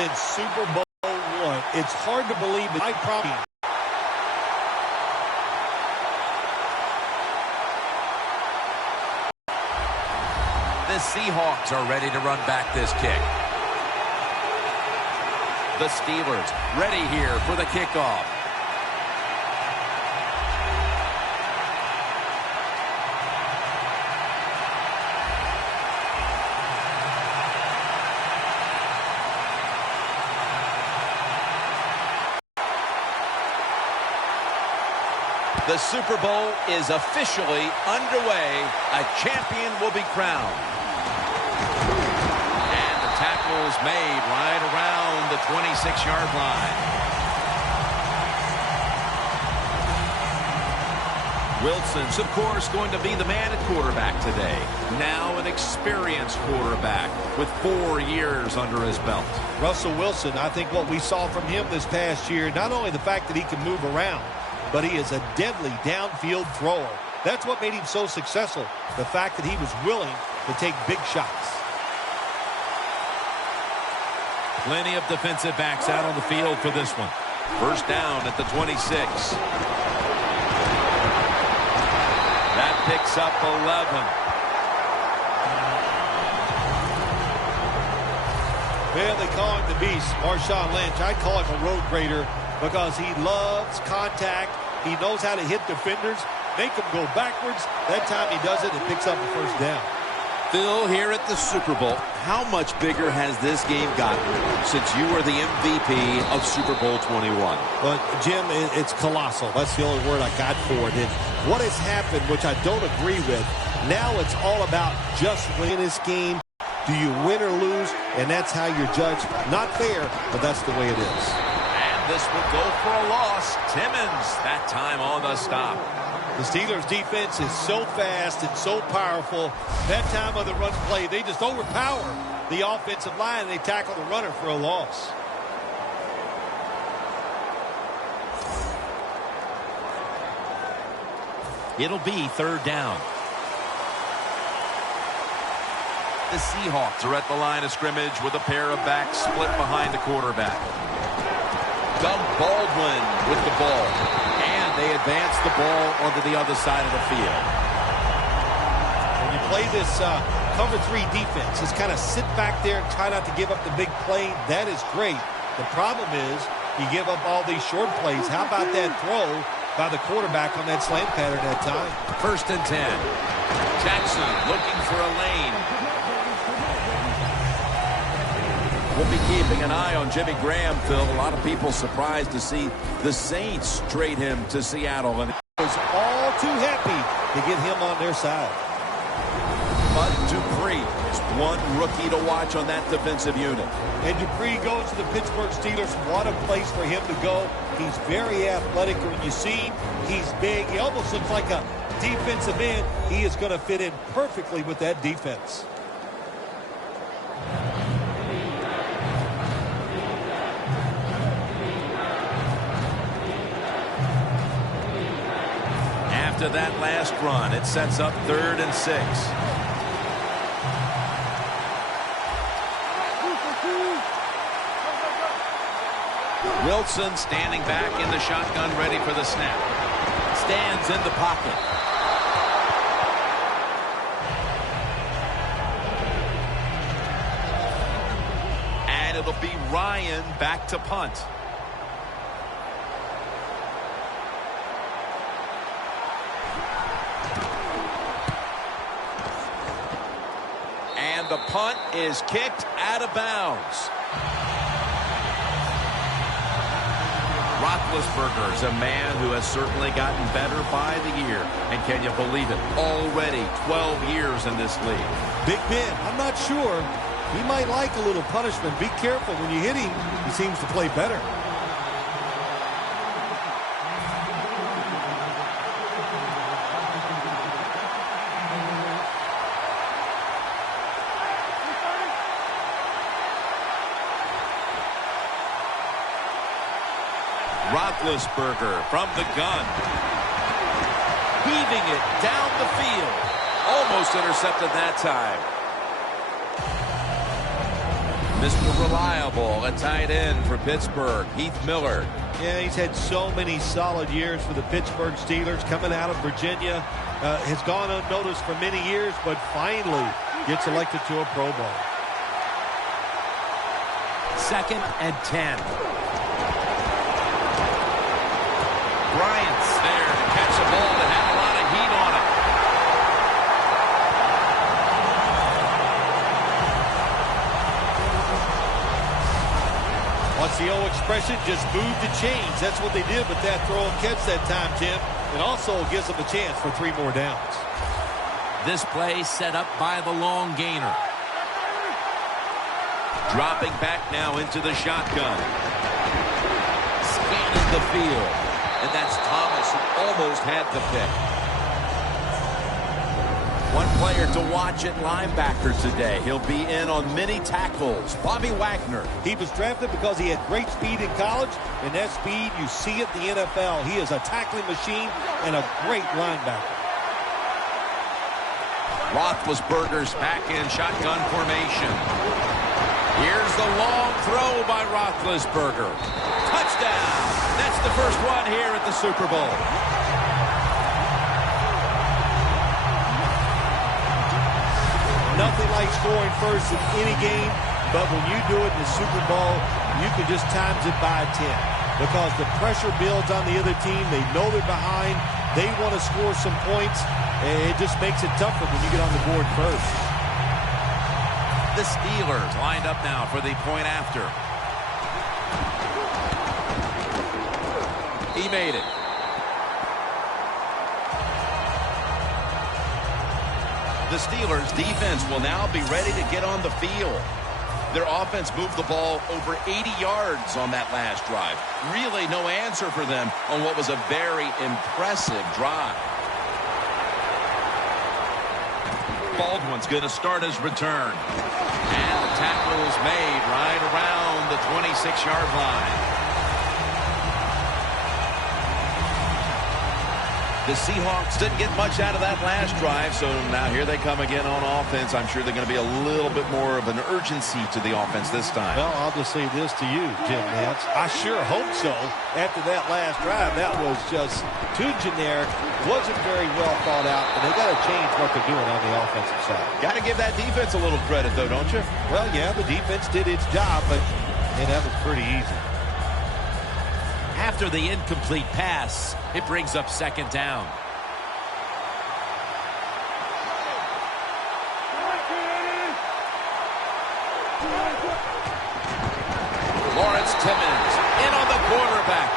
since Super Bowl I. It's hard to believe that I probably... The Seahawks are ready to run back this kick. The Steelers ready here for the kickoff. The Super Bowl is officially underway. A champion will be crowned. And the tackle is made right around the 26-yard line. Wilson's, of course, going to be the man at quarterback today. Now an experienced quarterback with 4 years under his belt. Russell Wilson, I think what we saw from him this past year, not only the fact that he can move around, but he is a deadly downfield thrower. That's what made him so successful, the fact that he was willing to take big shots. Plenty of defensive backs out on the field for this one. First down at the 26. That picks up 11. Well, they call him the beast, Marshawn Lynch. I call him a road grader because he loves contact. He knows how to hit defenders, make them go backwards. That time he does it and picks up the first down. Phil, here at the Super Bowl, how much bigger has this game gotten since you were the MVP of Super Bowl 21? But, Jim, it's colossal. That's the only word I got for it. And what has happened, which I don't agree with, now it's all about just winning this game. Do you win or lose? And that's how you're judged. Not fair, but that's the way it is. This will go for a loss. Timmons, that time on the stop. The Steelers' defense is so fast and so powerful. That time of the run play, they just overpower the offensive line, and they tackle the runner for a loss. It'll be third down. The Seahawks are at the line of scrimmage with a pair of backs split behind the quarterback. Doug Baldwin with the ball. And they advance the ball onto the other side of the field. When you play this cover 3 defense, just kind of sit back there and try not to give up the big play. That is great. The problem is you give up all these short plays. How about that throw by the quarterback on that slant pattern that time? First and 10. Jackson looking for a lane. We'll be keeping an eye on Jimmy Graham, Phil. A lot of people surprised to see the Saints trade him to Seattle. And was all too happy to get him on their side. But Dupree is one rookie to watch on that defensive unit. And Dupree goes to the Pittsburgh Steelers. What a place for him to go. He's very athletic. When you see him, he's big. He almost looks like a defensive end. He is going to fit in perfectly with that defense. After that last run, it sets up 3rd and 6. Wilson standing back in the shotgun, ready for the snap. Stands in the pocket. And it'll be Ryan back to punt. The punt is kicked out of bounds. Roethlisberger is a man who has certainly gotten better by the year. And can you believe it? Already 12 years in this league. Big Ben, I'm not sure. He might like a little punishment. Be careful. When you hit him, he seems to play better. Roethlisberger from the gun. Heaving it down the field. Almost intercepted that time. Mr. Reliable, a tight end for Pittsburgh, Heath Miller. Yeah, he's had so many solid years for the Pittsburgh Steelers. Coming out of Virginia, has gone unnoticed for many years, but finally gets elected to a Pro Bowl. 2nd and 10. Bryant's there to catch a ball that had a lot of heat on it. What's the old expression? Just move the chains. That's what they did with that throw and catch that time, Tim. It also gives them a chance for 3 more downs. This play set up by the long gainer. Dropping back now into the shotgun. Scanning the field. And that's Thomas who almost had the pick. One player to watch at linebacker today. He'll be in on many tackles. Bobby Wagner. He was drafted because he had great speed in college, and that speed, you see it in the NFL. He is a tackling machine and a great linebacker. Roethlisberger's back in shotgun formation. Here's the long throw by Roethlisberger. Touchdown! That's the first one here at the Super Bowl. Nothing like scoring first in any game, but when you do it in the Super Bowl, you can just times it by 10 because the pressure builds on the other team. They know they're behind. They want to score some points, and it just makes it tougher when you get on the board first. The Steelers lined up now for the point after. He made it. The Steelers defense will now be ready to get on the field. Their offense moved the ball over 80 yards on that last drive. Really no answer for them on what was a very impressive drive. Baldwin's going to start his return. And the tackle is made right around the 26-yard line. The Seahawks didn't get much out of that last drive, so now here they come again on offense. I'm sure they're going to be a little bit more of an urgency to the offense this time. Well, I'll just say this to you, Jim Nance. I sure hope so. After that last drive, that was just too generic, wasn't very well thought out, and they got to change what they're doing on the offensive side. Got to give that defense a little credit, though, don't you? Well, yeah, the defense did its job, but that was pretty easy. After the incomplete pass, it brings up 2nd down. Lawrence Timmons in on the quarterback.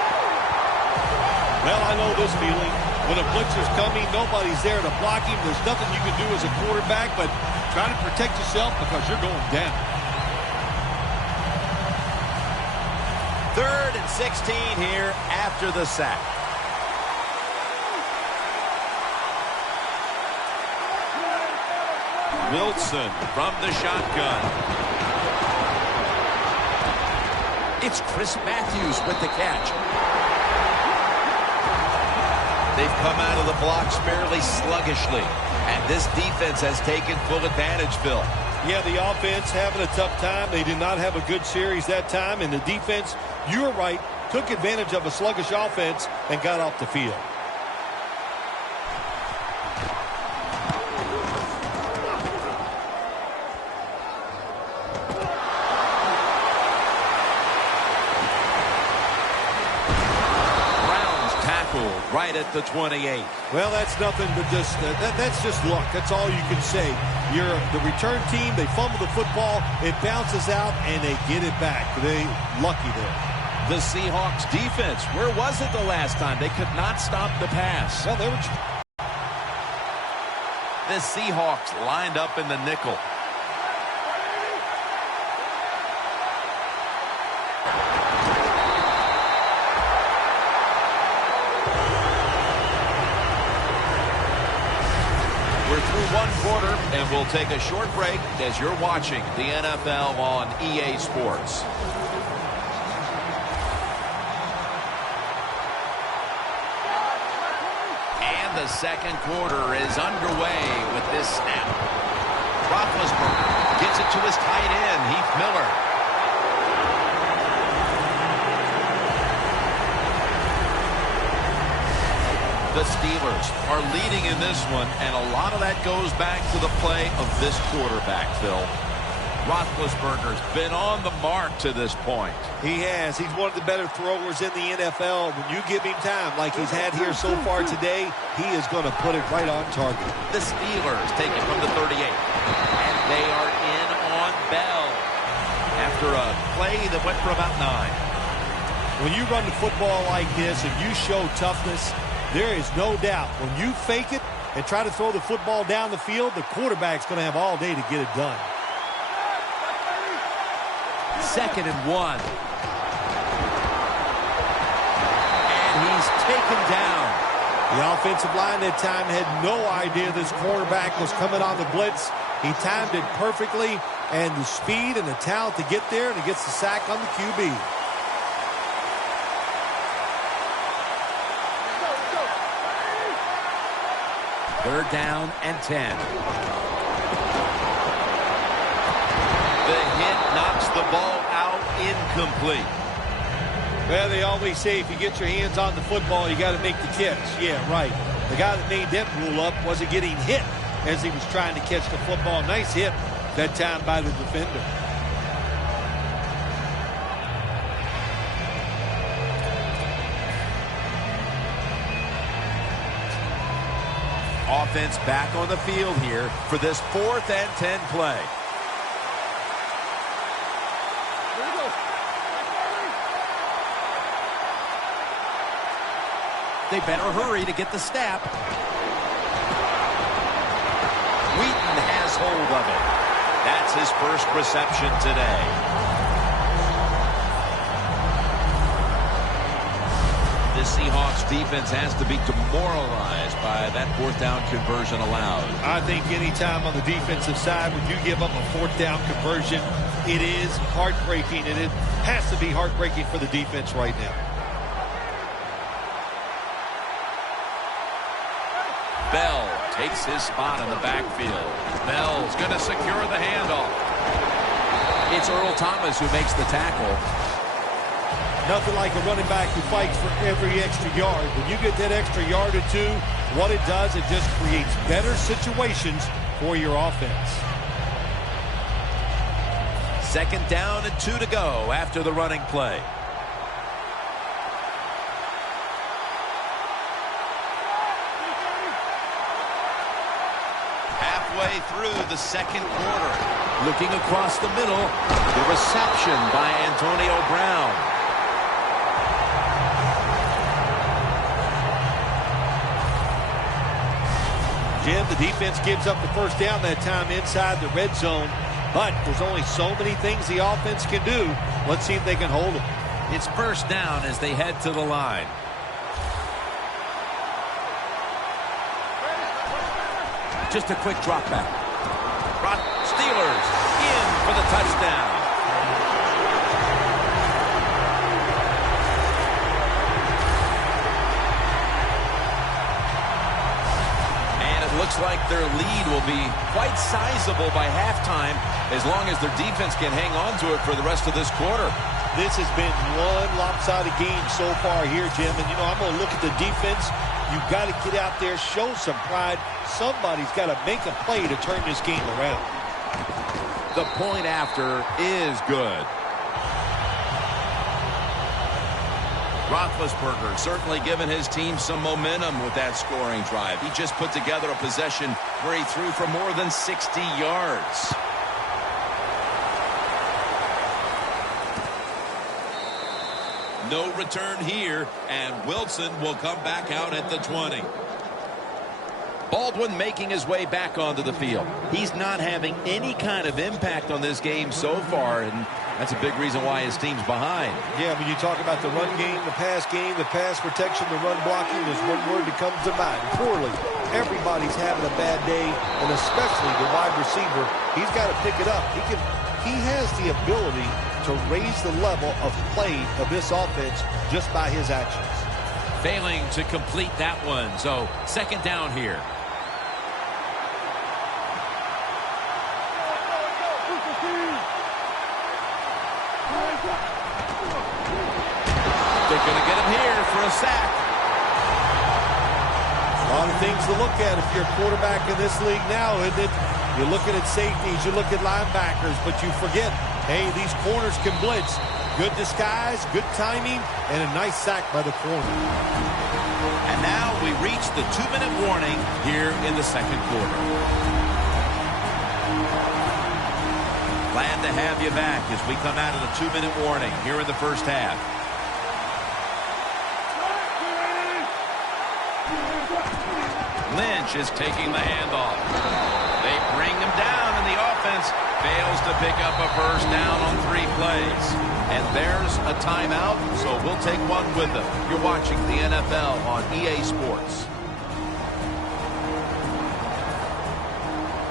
Well, I know this feeling. When a blitzer's coming, nobody's there to block him. There's nothing you can do as a quarterback, but try to protect yourself because you're going down. 3rd and 16 here after the sack. Wilson from the shotgun. It's Chris Matthews with the catch. They've come out of the blocks fairly sluggishly, and this defense has taken full advantage, Phil. Yeah, the offense having a tough time. They did not have a good series that time, and the defense, you were right, took advantage of a sluggish offense and got off the field. Right at the 28. Well, that's nothing but just that's just luck. That's all you can say. You're the return team. They fumble the football. It bounces out, and they get it back. They lucky there. The Seahawks defense, where was it the last time? They could not stop the pass. Well, they were. The Seahawks lined up in the nickel. We're through one quarter, and we'll take a short break as you're watching the NFL on EA Sports. And the second quarter is underway with this snap. Roethlisberger gets it to his tight end, Heath Miller. The Steelers are leading in this one, and a lot of that goes back to the play of this quarterback, Phil. Roethlisberger's been on the mark to this point. He has. He's one of the better throwers in the NFL. When you give him time like he's had here so far today, he is going to put it right on target. The Steelers take it from the 38. And they are in on Bell after a play that went for about 9. When you run the football like this and you show toughness, there is no doubt when you fake it and try to throw the football down the field, the quarterback's going to have all day to get it done. 2nd and 1. And he's taken down. The offensive line that time had no idea this quarterback was coming on the blitz. He timed it perfectly, and the speed and the talent to get there, and he gets the sack on the QB. Third down and 10. The hit knocks the ball out incomplete. Well, they always say if you get your hands on the football, you got to make the catch. Yeah, right. The guy that made that rule up wasn't getting hit as he was trying to catch the football. Nice hit that time by the defender. Offense back on the field here for this 4th and 10 play. They better hurry to get the snap. Wheaton has hold of it. That's his first reception today. The Seahawks defense has to be demoralized by that 4th down conversion allowed. I think anytime on the defensive side when you give up a 4th down conversion, it is heartbreaking, and it has to be heartbreaking for the defense right now. Bell takes his spot in the backfield. Bell's going to secure the handoff. It's Earl Thomas who makes the tackle. Nothing like a running back who fights for every extra yard. When you get that extra yard or two, what it does, it just creates better situations for your offense. 2nd down and 2 to go after the running play. Halfway through the 2nd quarter. Looking across the middle, the reception by Antonio Brown. Jim, the defense gives up the 1st down that time inside the red zone, but there's only so many things the offense can do. Let's see if they can hold it. It's 1st down as they head to the line. Just a quick drop back. Steelers in for the touchdown. Looks like their lead will be quite sizable by halftime as long as their defense can hang on to it for the rest of this quarter. This has been one lopsided game so far here, Jim. And, you know, I'm going to look at the defense. You've got to get out there, show some pride. Somebody's got to make a play to turn this game around. The point after is good. Roethlisberger certainly given his team some momentum with that scoring drive. He just put together a possession where he threw for more than 60 yards. No return here, and Wilson will come back out at the 20. Baldwin making his way back onto the field. He's not having any kind of impact on this game so far, and that's a big reason why his team's behind. Yeah, when you talk about the run game, the pass protection, the run blocking, there's one word that comes to mind: poorly. Everybody's having a bad day, and especially the wide receiver. He's got to pick it up. He has the ability to raise the level of play of this offense just by his actions. Failing to complete that one, so 2nd down here. They're going to get him here for a sack. lot of things to look at if you're a quarterback in this league now, isn't it? You're looking at safeties, you look at linebackers, but you forget, hey, these corners can blitz. Good disguise, good timing, and a nice sack by the corner. And now we reach the 2-minute warning here in the second quarter. Glad to have you back as we come out of the 2-minute warning here in the first half. Lynch is taking the handoff. They bring him down, and the offense fails to pick up a first down on 3 plays. And there's a timeout, so we'll take one with them. You're watching the NFL on EA Sports.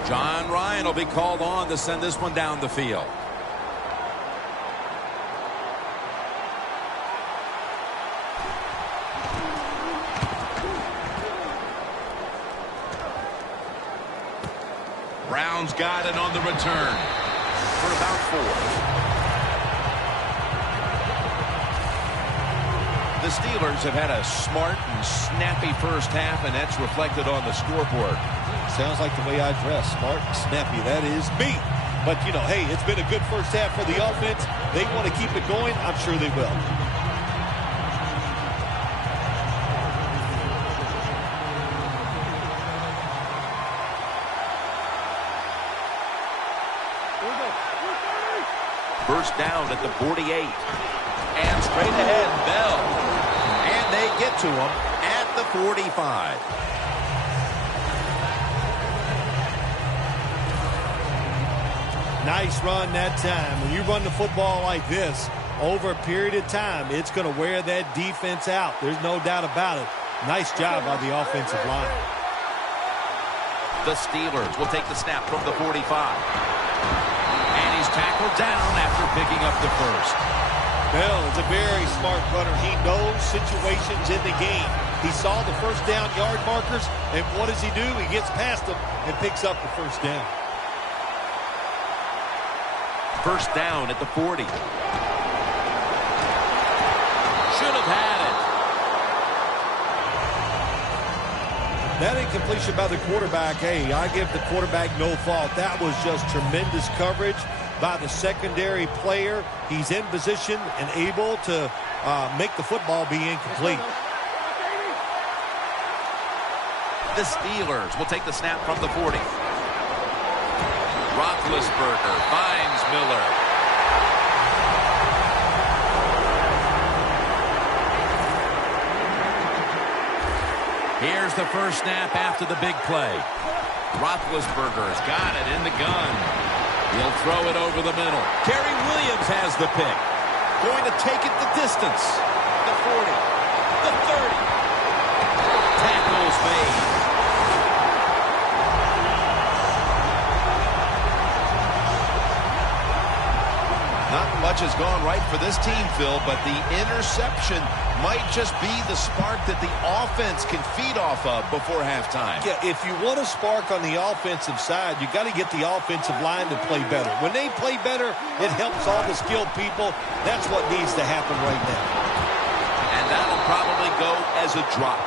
John Ryan will be called on to send this one down the field. Brown's got it on the return for about 4. The Steelers have had a smart and snappy first half, and that's reflected on the scoreboard. Sounds like the way I dress, smart and snappy. That is me. But, you know, hey, it's been a good first half for the offense. They want to keep it going. I'm sure they will. First down at the 48. And straight ahead, Bell. And they get to him at the 45. Nice run that time. When you run the football like this over a period of time, it's going to wear that defense out. There's no doubt about it. Nice job by the offensive line. The Steelers will take the snap from the 45. And he's tackled down after picking up the first. Bell is a very smart runner. He knows situations in the game. He saw the first down yard markers, and what does he do? He gets past them and picks up the first down. First down at the 40. Should have had it. That incompletion by the quarterback, hey, I give the quarterback no fault. That was just tremendous coverage by the secondary player. He's in position and able to make the football be incomplete. The Steelers will take the snap from the 40. Roethlisberger finds Miller. Here's the first snap after the big play. Roethlisberger's got it in the gun. He'll throw it over the middle. Kerry Williams has the pick. Going to take it the distance. The 40. The 30. Tackles made. Not much has gone right for this team, Phil, but the interception might just be the spark that the offense can feed off of before halftime. Yeah, if you want a spark on the offensive side, you got to get the offensive line to play better. When they play better, it helps all the skilled people. That's what needs to happen right now. And that'll probably go as a drop.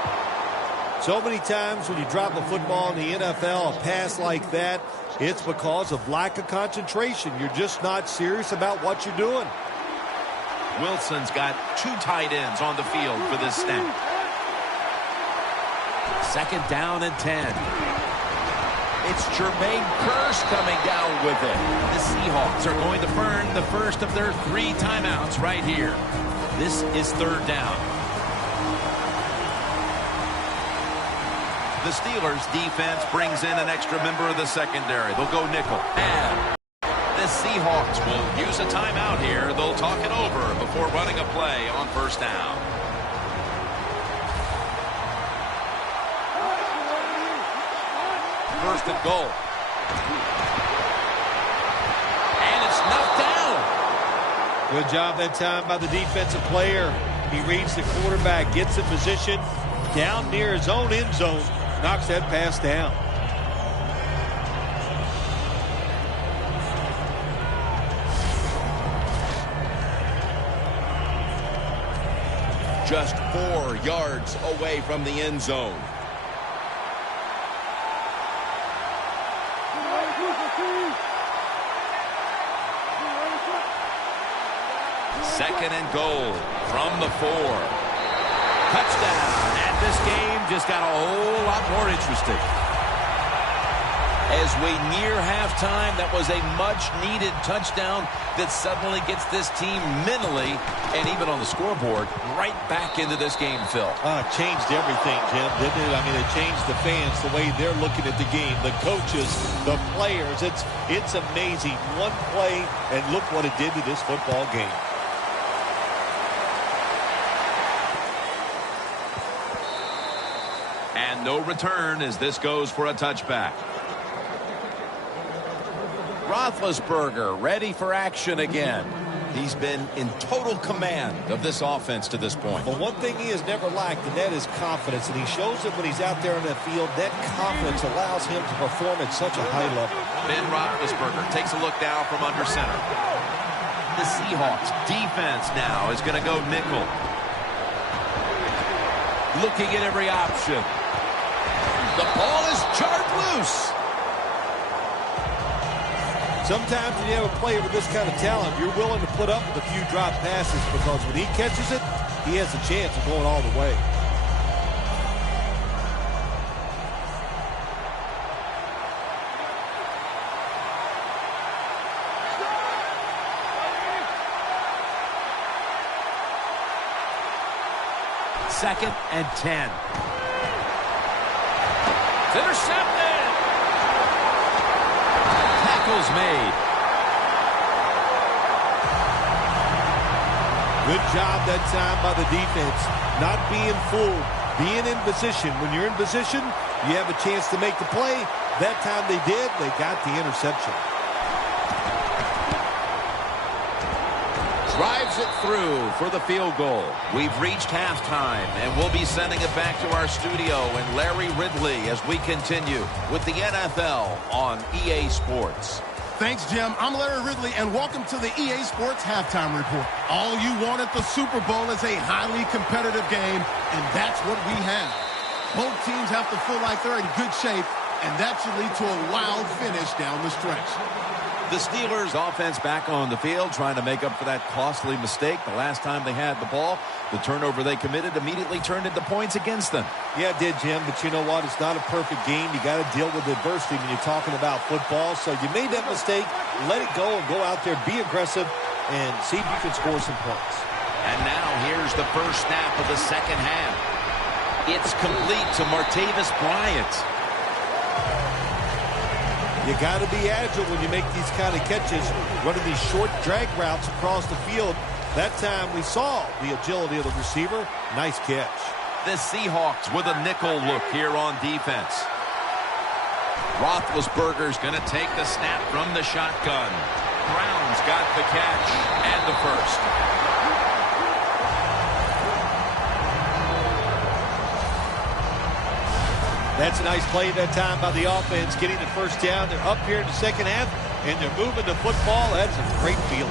So many times when you drop a football in the NFL, a pass like that, it's because of lack of concentration. You're just not serious about what you're doing. Wilson's got 2 tight ends on the field for this snap. Second down and 10. It's Jermaine Kearse coming down with it. The Seahawks are going to burn the first of their 3 timeouts right here. This is third down. The Steelers defense brings in an extra member of the secondary. They'll go nickel. And the Seahawks will use a timeout here. They'll talk it over before running a play on first down. First and goal. And it's knocked down. Good job that time by the defensive player. He reads the quarterback, gets in position down near his own end zone. Knocks that pass down. Just 4 yards away from the end zone. Second and goal from the 4. Touchdown. And this game just got a whole lot more interesting. As we near halftime, that was a much-needed touchdown that suddenly gets this team mentally and even on the scoreboard right back into this game, Phil. It changed everything, Jim, didn't it? I mean, it changed the fans, the way they're looking at the game, the coaches, the players. It's amazing. One play, and look what it did to this football game. And no return as this goes for a touchback. Roethlisberger ready for action again. He's been in total command of this offense to this point. But one thing he has never lacked, and that is confidence. And he shows it when he's out there on the field. That confidence allows him to perform at such a high level. Ben Roethlisberger takes a look down from under center. The Seahawks defense now is going to go nickel. Looking at every option. The ball is jarred loose. Sometimes when you have a player with this kind of talent, you're willing to put up with a few drop passes because when he catches it, he has a chance of going all the way. Second and 10. It's intercepted. Tackles made. Good job that time by the defense. Not being fooled. Being in position. When you're in position, you have a chance to make the play. That time they did. They got the interception. Drives it through for the field goal. We've reached halftime, and we'll be sending it back to our studio and Larry Ridley as we continue with the NFL on EA Sports. Thanks, Jim. I'm Larry Ridley, and welcome to the EA Sports Halftime Report. All you want at the Super Bowl is a highly competitive game, and that's what we have. Both teams have to feel like they're in good shape, and that should lead to a wild finish down the stretch. The Steelers offense back on the field trying to make up for that costly mistake. The last time they had the ball, the turnover they committed immediately turned into points against them. Yeah, it did, Jim, but you know what? It's not a perfect game. You got to deal with adversity when you're talking about football. So you made that mistake, let it go, and go out there, be aggressive, and see if you can score some points. And now here's the first snap of the second half. It's complete to Martavis Bryant. You got to be agile when you make these kind of catches, running these short drag routes across the field. That time we saw the agility of the receiver. Nice catch. The Seahawks with a nickel look here on defense. Roethlisberger's going to take the snap from the shotgun. Brown's got the catch and the first. That's a nice play that time by the offense, getting the first down. They're up here in the second half, and they're moving the football. That's a great feeling.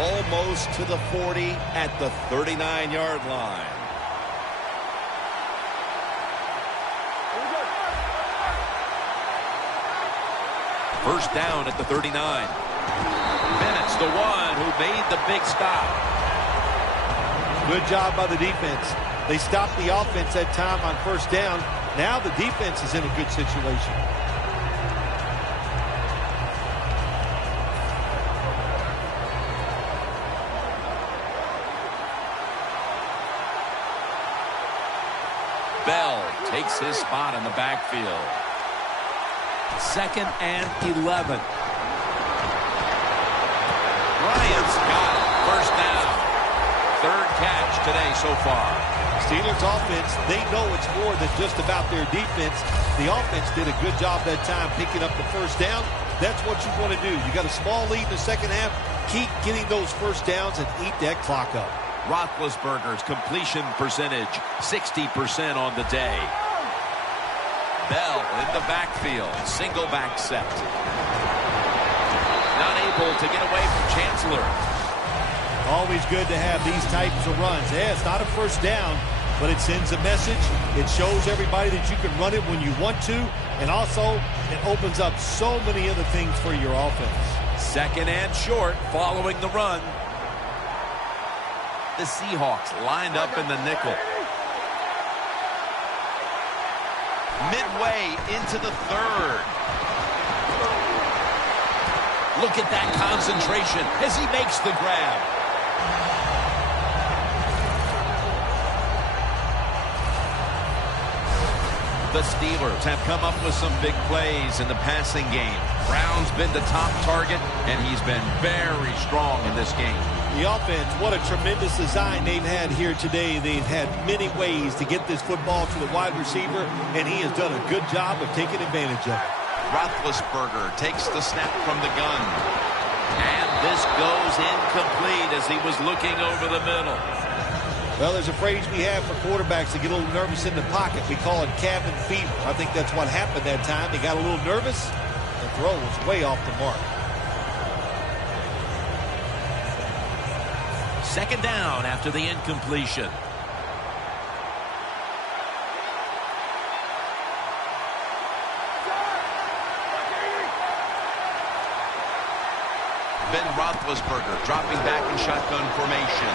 Almost to the 40 at the 39-yard line. First down at the 39. Bennett's the one who made the big stop. Good job by the defense. They stopped the offense that time on first down. Now the defense is in a good situation. Bell takes his spot in the backfield. Second and 11. Bryant's got it. First down. Third catch today so far. Steelers offense, they know it's more than just about their defense. The offense did a good job that time picking up the first down. That's what you want to do. You got a small lead in the second half. Keep getting those first downs and eat that clock up. Roethlisberger's completion percentage, 60% on the day. Bell in the backfield, single back set. Not able to get away from Chancellor. Always good to have these types of runs. Yeah, it's not a first down, but it sends a message. It shows everybody that you can run it when you want to, and also it opens up so many other things for your offense. Second and short following the run. The Seahawks lined up in the nickel. Midway into the third. Look at that concentration as he makes the grab. The Steelers have come up with some big plays in the passing game. Brown's been the top target, and he's been very strong in this game. The offense, what a tremendous design they've had here today. They've had many ways to get this football to the wide receiver, and he has done a good job of taking advantage of it. Roethlisberger takes the snap from the gun. And this goes incomplete as he was looking over the middle. Well, there's a phrase we have for quarterbacks that get a little nervous in the pocket. We call it cabin fever. I think that's what happened that time. He got a little nervous. The throw was way off the mark. Second down after the incompletion. Ben Roethlisberger dropping back in shotgun formation.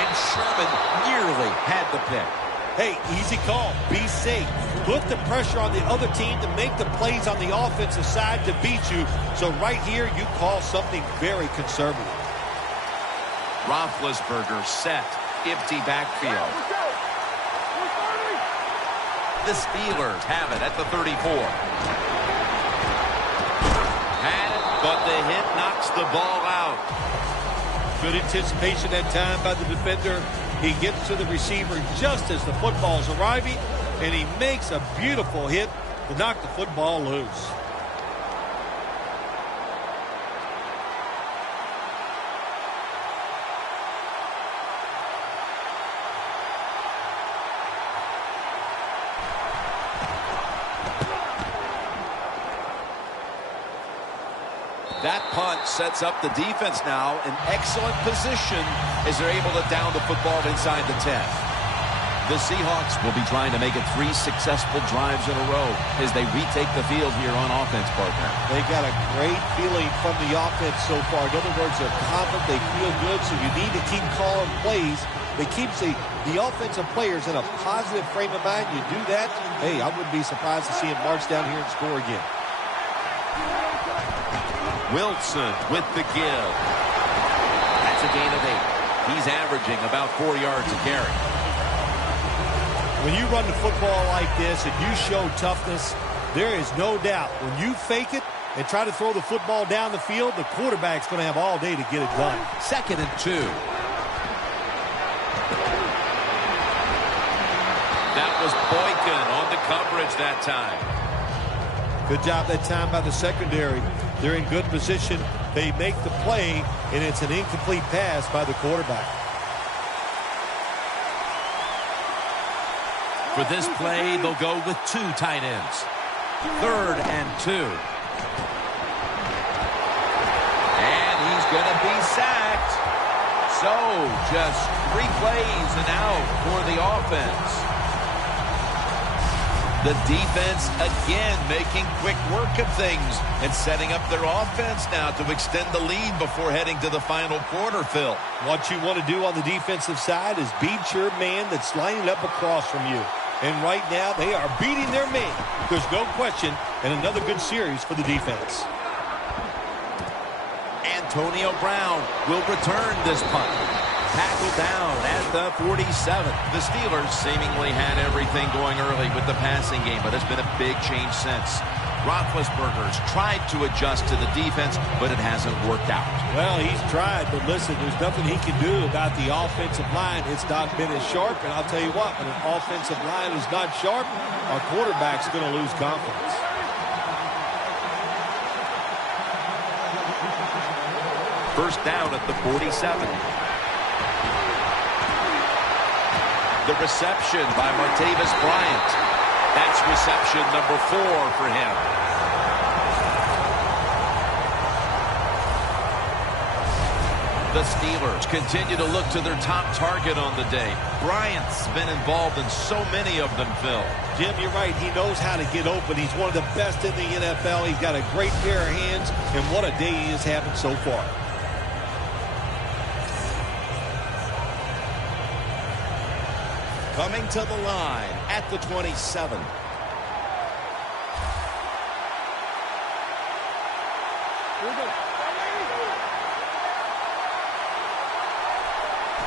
And Sherman nearly had the pick. Hey, easy call. Be safe. Put the pressure on the other team to make the plays on the offensive side to beat you. So right here, you call something very conservative. Roethlisberger set. Empty backfield. The Steelers have it at the 34. But the hit knocks the ball out. Good anticipation that time by the defender. He gets to the receiver just as the football's arriving, and he makes a beautiful hit to knock the football loose. That punt sets up the defense now in excellent position as they're able to down the football inside the 10. The Seahawks will be trying to make it 3 successful drives in a row as they retake the field here on offense, partner. They got a great feeling from the offense so far. In other words, they're confident, they feel good, so you need to keep calling plays. It keeps the offensive players in a positive frame of mind. You do that, hey, I wouldn't be surprised to see him march down here and score again. Wilson with the give. That's a gain of 8. He's averaging about 4 yards a carry. When you run the football like this and you show toughness, there is no doubt when you fake it and try to throw the football down the field, the quarterback's going to have all day to get it done. Second and 2. That was Boykin on the coverage that time. Good job that time by the secondary. They're in good position. They make the play, and it's an incomplete pass by the quarterback. For this play, they'll go with 2 tight ends. Third and 2. And he's going to be sacked. So, just 3 plays and out for the offense. The defense, again, making quick work of things and setting up their offense now to extend the lead before heading to the final quarter, Phil. What you want to do on the defensive side is beat your man that's lining up across from you. And right now, they are beating their man. There's no question, and another good series for the defense. Antonio Brown will return this punt. Tackled down at the 47. The Steelers seemingly had everything going early with the passing game, but it's been a big change since. Roethlisberger's tried to adjust to the defense, but it hasn't worked out. Well, he's tried, but listen, there's nothing he can do about the offensive line. It's not been as sharp, and I'll tell you what, when an offensive line is not sharp, our quarterback's going to lose confidence. First down at the 47. The reception by Martavis Bryant. That's reception number 4 for him. The Steelers continue to look to their top target on the day. Bryant's been involved in so many of them, Phil. Jim, you're right. He knows how to get open. He's one of the best in the NFL. He's got a great pair of hands, and what a day he is having so far. Coming to the line at the 27.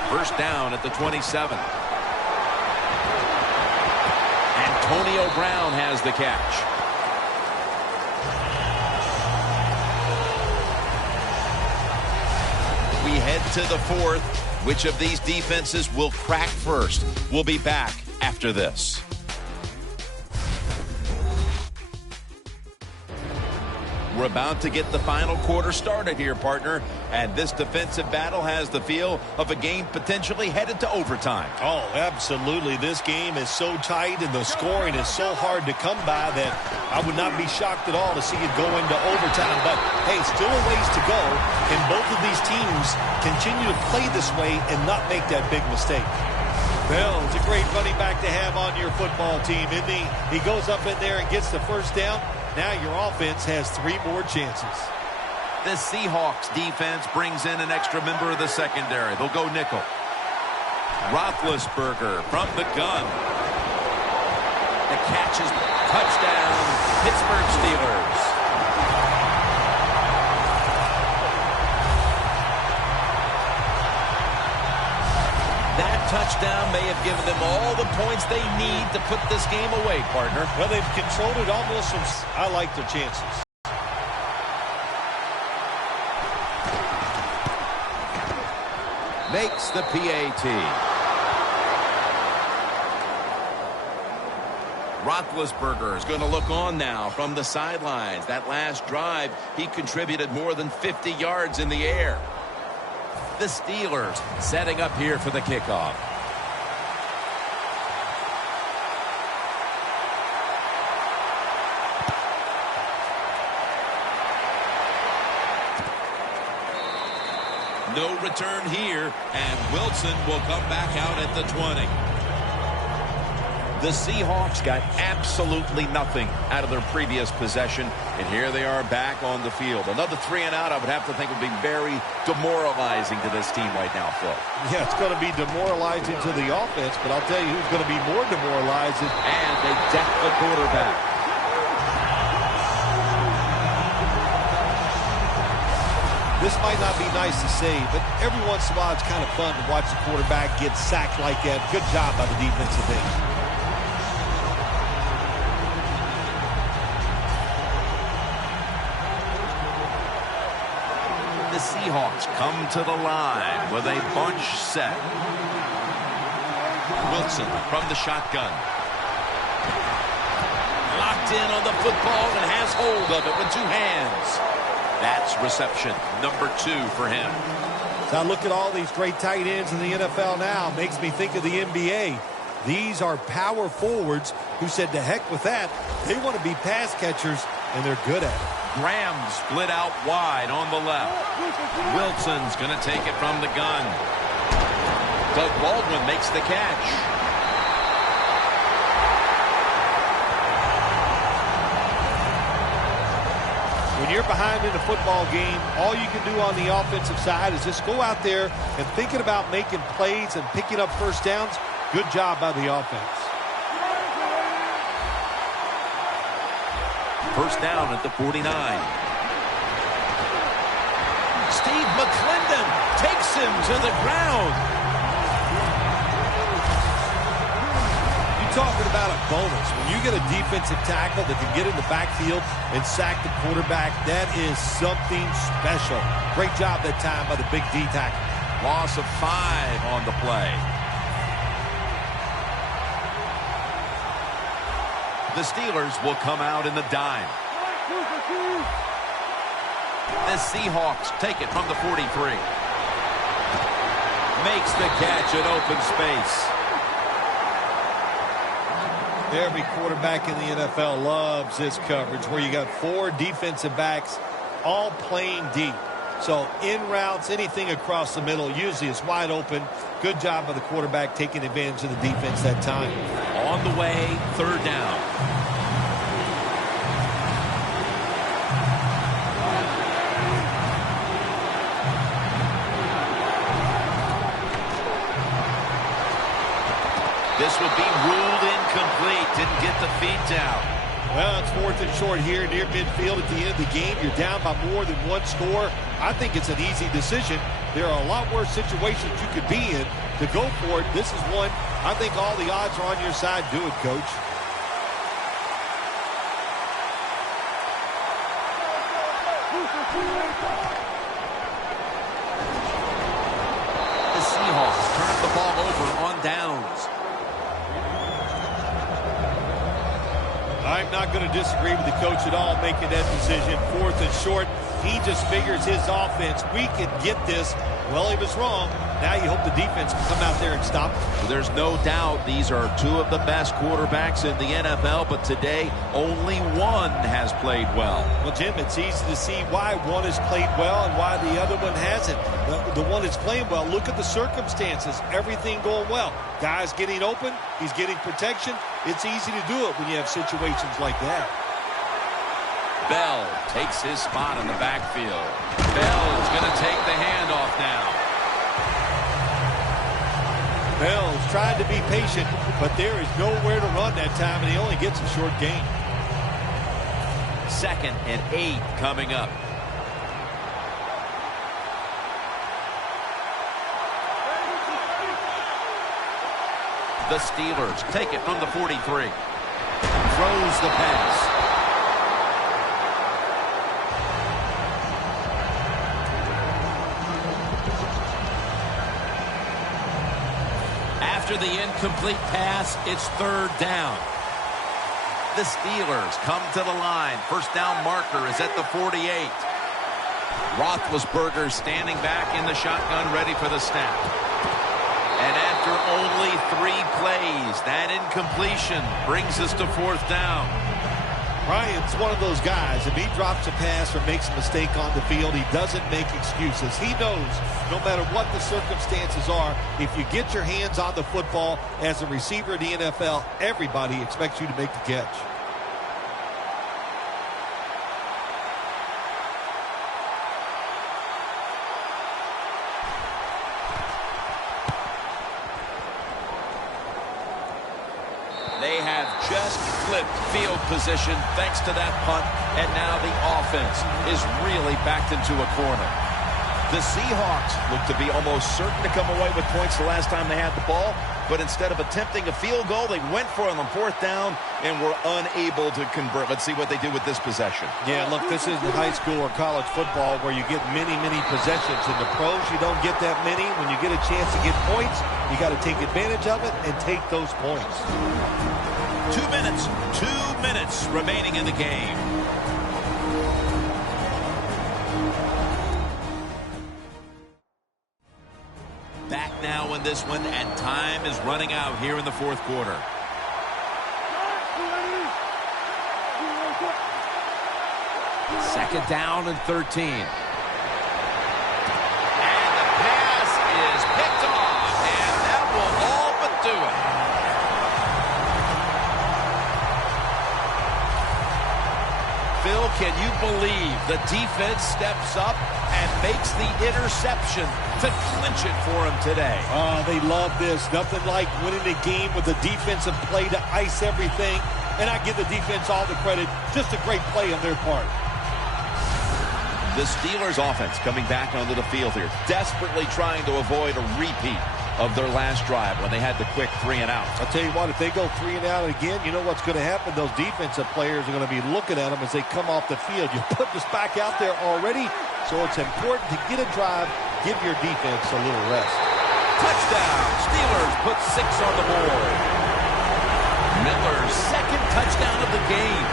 First down at the 27. Antonio Brown has the catch. We head to the fourth. Which of these defenses will crack first? We'll be back after this. We're about to get the final quarter started here, partner. And this defensive battle has the feel of a game potentially headed to overtime. Oh, absolutely. This game is so tight and the scoring is so hard to come by that I would not be shocked at all to see it go into overtime. But, hey, still a ways to go. Can both of these teams continue to play this way and not make that big mistake? Well, it's a great running back to have on your football team, isn't he? He goes up in there and gets the first down. Now your offense has 3 more chances. The Seahawks defense brings in an extra member of the secondary. They'll go nickel. Roethlisberger from the gun. The catch is touchdown, Pittsburgh Steelers. That touchdown may have given them all the points they need to put this game away, partner. Well, they've controlled it almost since I like their chances. Makes the PAT. Roethlisberger is going to look on now from the sidelines. That last drive, he contributed more than 50 yards in the air. The Steelers setting up here for the kickoff. No return here, and Wilson will come back out at the 20. The Seahawks got absolutely nothing out of their previous possession, and here they are back on the field. Another 3 and out, I would have to think, would be very demoralizing to this team right now, Phil. Yeah, it's going to be demoralizing to the offense, but I'll tell you who's going to be more demoralizing. And they deck the quarterback. This might not be nice to say, but every once in a while it's kind of fun to watch the quarterback get sacked like that. Good job by the defensive end. The Seahawks come to the line with a bunch set. Wilson from the shotgun. Locked in on the football and has hold of it with 2 hands. That's reception number 2 for him. So I look at all these great tight ends in the NFL now. Makes me think of the NBA. These are power forwards who said to heck with that. They want to be pass catchers, and they're good at it. Graham split out wide on the left. Wilson's going to take it from the gun. Doug Baldwin makes the catch. When you're behind in a football game, all you can do on the offensive side is just go out there and thinking about making plays and picking up first downs. Good job by the offense. First down at the 49. Steve McClendon takes him to the ground. You're talking about a bonus. When you get a defensive tackle that can get in the backfield and sack the quarterback, that is something special. Great job that time by the big D tackle. Loss of 5 on the play. The Steelers will come out in the dime. The Seahawks take it from the 43. Makes the catch in open space. Every quarterback in the NFL loves this coverage where you got 4 defensive backs all playing deep. So in routes, anything across the middle usually is wide open. Good job by the quarterback taking advantage of the defense that time. On the way, 3rd down. This would be ruled incomplete. Didn't get the feet down. Well, it's 4th and short here near midfield at the end of the game. You're down by more than one score. I think it's an easy decision. There are a lot worse situations you could be in to go for it. This is one. I think all the odds are on your side. Do it, Coach. The Seahawks turn the ball over on downs. I'm not going to disagree with the coach at all making that decision. 4th and short. He just figures his offense, we can get this. Well, he was wrong. Now you hope the defense can come out there and stop him. Well, there's no doubt these are two of the best quarterbacks in the NFL, but today only one has played well. Well, Jim, it's easy to see why one has played well and why the other one hasn't. The one that's playing well, look at the circumstances. Everything going well. Guys getting open. He's getting protection. It's easy to do it when you have situations like that. Bell takes his spot in the backfield. Bell's going to take the handoff now. Bell's trying to be patient, but there is nowhere to run that time, and he only gets a short gain. 2nd and 8 coming up. The Steelers take it from the 43. Throws the pass. After the incomplete pass, it's 3rd down. The Steelers come to the line. 1st down marker is at the 48. Roethlisberger standing back in the shotgun, ready for the snap. And after only 3 plays, that incompletion brings us to 4th down. Ryan's one of those guys. If he drops a pass or makes a mistake on the field, he doesn't make excuses. He knows no matter what the circumstances are, if you get your hands on the football as a receiver in the NFL, everybody expects you to make the catch. They have just flipped field position thanks to that punt, and now the offense is really backed into a corner. The Seahawks look to be almost certain to come away with points the last time they had the ball, but instead of attempting a field goal, they went for it on 4th down and were unable to convert. Let's see what they do with this possession. Yeah, look, this isn't high school or college football where you get many, many possessions. In the pros, you don't get that many. When you get a chance to get points, you got to take advantage of it and take those points. 2 minutes remaining in the game. Back now in this one, and time is running out here in the 4th quarter. Second down and 13. And the pass is picked off, and that will all but do it. Phil, can you believe the defense steps up and makes the interception to clinch it for him today? Oh, they love this. Nothing like winning a game with a defensive play to ice everything. And I give the defense all the credit. Just a great play on their part. The Steelers offense coming back onto the field here, desperately trying to avoid a repeat of their last drive when they had the quick 3 and out. I'll tell you what, if they go 3 and out again, you know what's going to happen? Those defensive players are going to be looking at them as they come off the field. You put this back out there already, so it's important to get a drive, give your defense a little rest. Touchdown! Steelers put 6 on the board. Miller's 2nd touchdown of the game.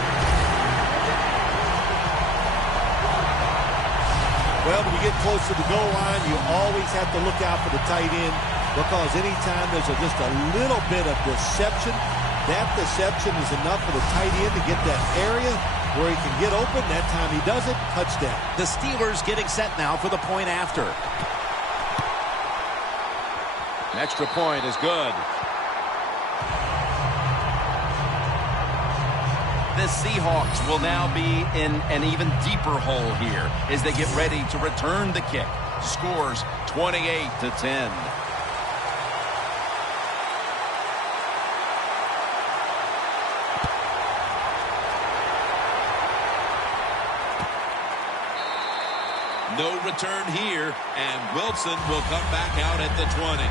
Well, when you get close to the goal line, you always have to look out for the tight end, because anytime there's just a little bit of deception, that deception is enough for the tight end to get that area where he can get open. That time he does it. Touchdown. The Steelers getting set now for the point after. An extra point is good. The Seahawks will now be in an even deeper hole here as they get ready to return the kick. Scores 28-10. No return here, and Wilson will come back out at the 20.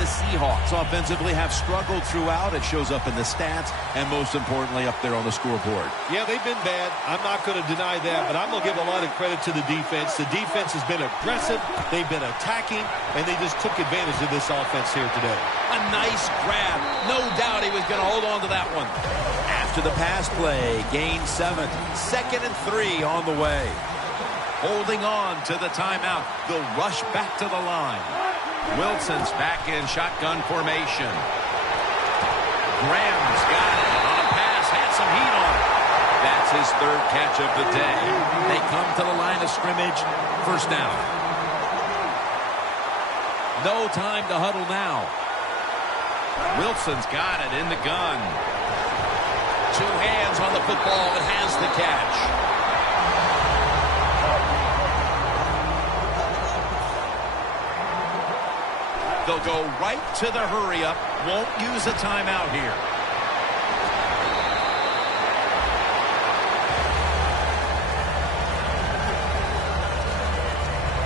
The Seahawks offensively have struggled throughout. It shows up in the stats, and most importantly, up there on the scoreboard. Yeah, they've been bad. I'm not going to deny that, but I'm going to give a lot of credit to the defense. The defense has been aggressive. They've been attacking, and they just took advantage of this offense here today. A nice grab. No doubt he was going to hold on to that one. After the pass play, gain 7. 2nd and 3 on the way. Holding on to the timeout. They'll rush back to the line. Wilson's back in shotgun formation. Graham's got it on a pass. Had some heat on it. That's his 3rd catch of the day. They come to the line of scrimmage. First down. No time to huddle now. Wilson's got it in the gun. 2 hands on the football and has the catch. They'll go right to the hurry-up. Won't use a timeout here.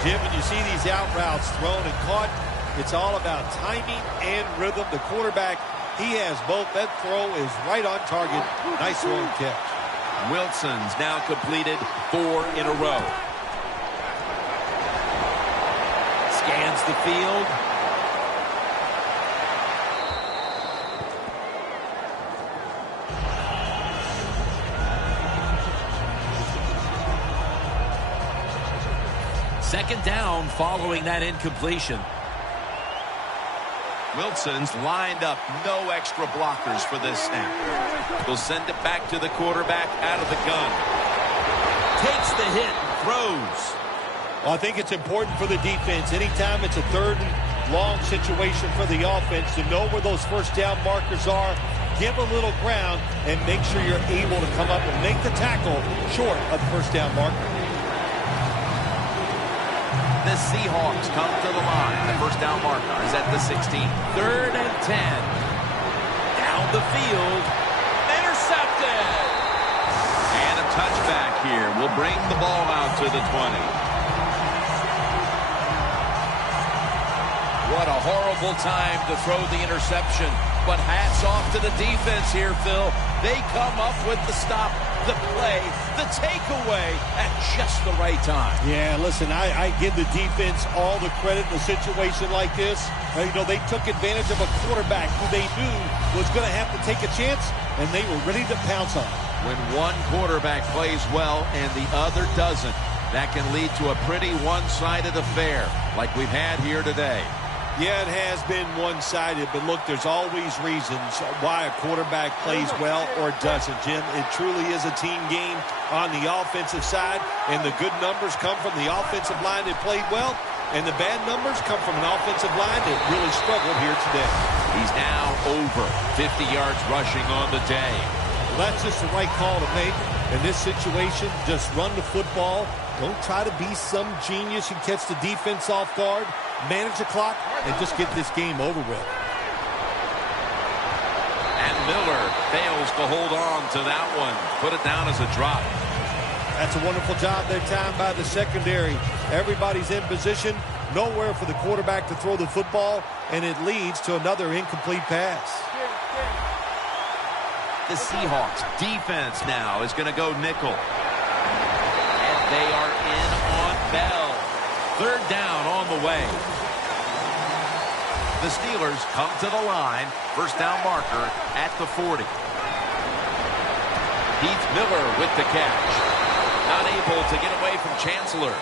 Jim, when you see these out routes thrown and caught, it's all about timing and rhythm. The quarterback, he has both. That throw is right on target. Nice throw and catch. Wilson's now completed 4 in a row. Scans the field. Second down following that incompletion. Wilson's lined up. No extra blockers for this snap. They'll send it back to the quarterback out of the gun. Takes the hit and throws. Well, I think it's important for the defense. Anytime it's a 3rd and long situation for the offense to know where those first down markers are, give a little ground, and make sure you're able to come up and make the tackle short of the first down marker. The Seahawks come to the line. The first down marker is at the 16. 3rd and 10. Down the field. Intercepted. And a touchback here will bring the ball out to the 20. What a horrible time to throw the interception. But hats off to the defense here, Phil. They come up with the stop, the play, the takeaway at just the right time. Yeah, listen, I give the defense all the credit in a situation like this. You know, they took advantage of a quarterback who they knew was going to have to take a chance, and they were ready to pounce on. When one quarterback plays well and the other doesn't, that can lead to a pretty one-sided affair like we've had here today. Yeah, it has been one-sided, but look, there's always reasons why a quarterback plays well or doesn't, Jim. It truly is a team game on the offensive side, and the good numbers come from the offensive line that played well, and the bad numbers come from an offensive line that really struggled here today. He's now over 50 yards rushing on the day. Well, that's just the right call to make. In this situation, just run the football. Don't try to be some genius and catch the defense off guard. Manage the clock and just get this game over with. And Miller fails to hold on to that one. Put it down as a drop. That's a wonderful job that time by the secondary. Everybody's in position. Nowhere for the quarterback to throw the football, and it leads to another incomplete pass. The Seahawks defense now is going to go nickel. And they are in on Bell. 3rd down on the way. The Steelers come to the line. First down marker at the 40. Heath Miller with the catch. Not able to get away from Chancellor.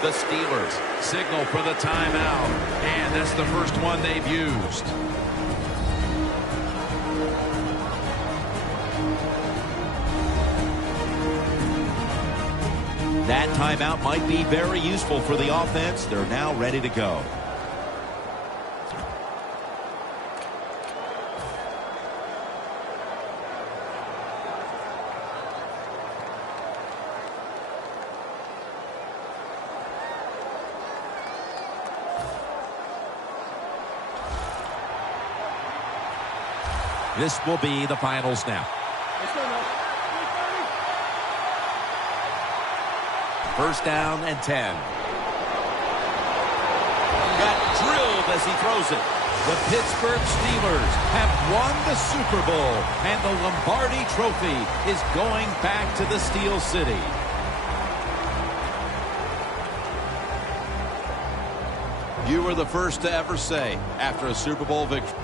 The Steelers signal for the timeout. And that's the first one they've used. That timeout might be very useful for the offense. They're now ready to go. This will be the final snap. First down and 10. Got drilled as he throws it. The Pittsburgh Steelers have won the Super Bowl, and the Lombardi Trophy is going back to the Steel City. You were the first to ever say, after a Super Bowl victory,